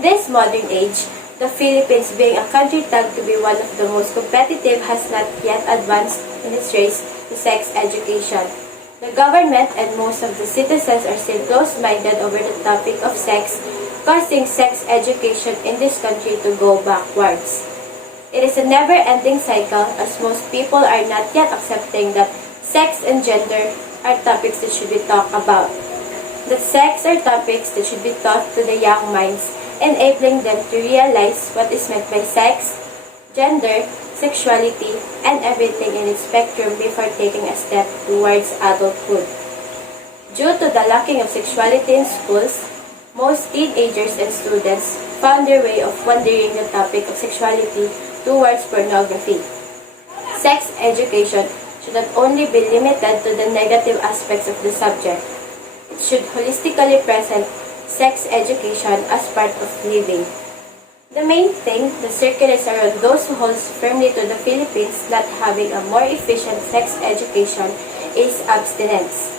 In this modern age, the Philippines, being a country tagged to be one of the most competitive, has not yet advanced in its race to sex education. The government and most of the citizens are still close-minded over the topic of sex, causing sex education in this country to go backwards. It is a never-ending cycle as most people are not yet accepting that sex and gender are topics that should be talked about. That sex are topics that should be taught to the young minds, enabling them to realize what is meant by sex, gender, sexuality, and everything in its spectrum before taking a step towards adulthood. Due to the lacking of sexuality in schools, most teenagers and students found their way of wandering the topic of sexuality towards pornography. Sex education should not only be limited to the negative aspects of the subject. It should holistically present sex education as part of living. The main thing that circulates around those who hold firmly to the Philippines not having a more efficient sex education is abstinence.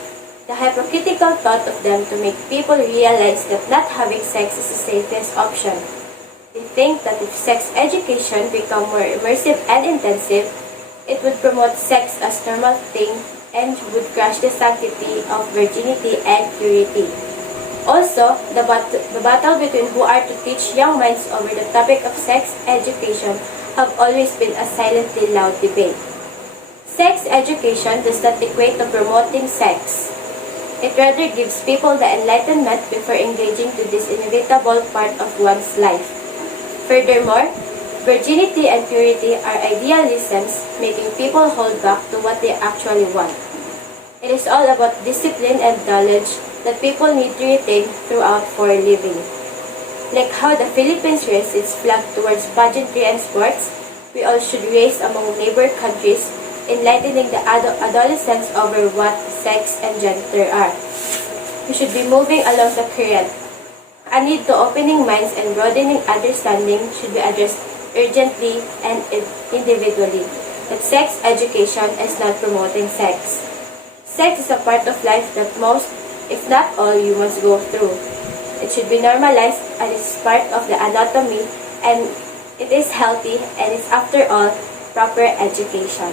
The hypocritical thought of them to make people realize that not having sex is the safest option. They think that if sex education become more immersive and intensive, it would promote sex as normal thing and would crush the sanctity of virginity and purity. Also, the battle between who are to teach young minds over the topic of sex education have always been a silently loud debate. Sex education does not equate to promoting sex. It rather gives people the enlightenment before engaging to this inevitable part of one's life. Furthermore, virginity and purity are idealisms, making people hold back to what they actually want. It is all about discipline and knowledge that people need to retain throughout for living. Like how the Philippines raised its flag towards pageantry and sports, we all should raise among neighbor countries, enlightening the adolescents over what sex and gender are. We should be moving along the current. A need to opening minds and broadening understanding should be addressed urgently and individually. That sex education is not promoting sex. Sex is a part of life that most, if not all, humans go through. It should be normalized and is part of the anatomy, and it is healthy and is, after all, proper education.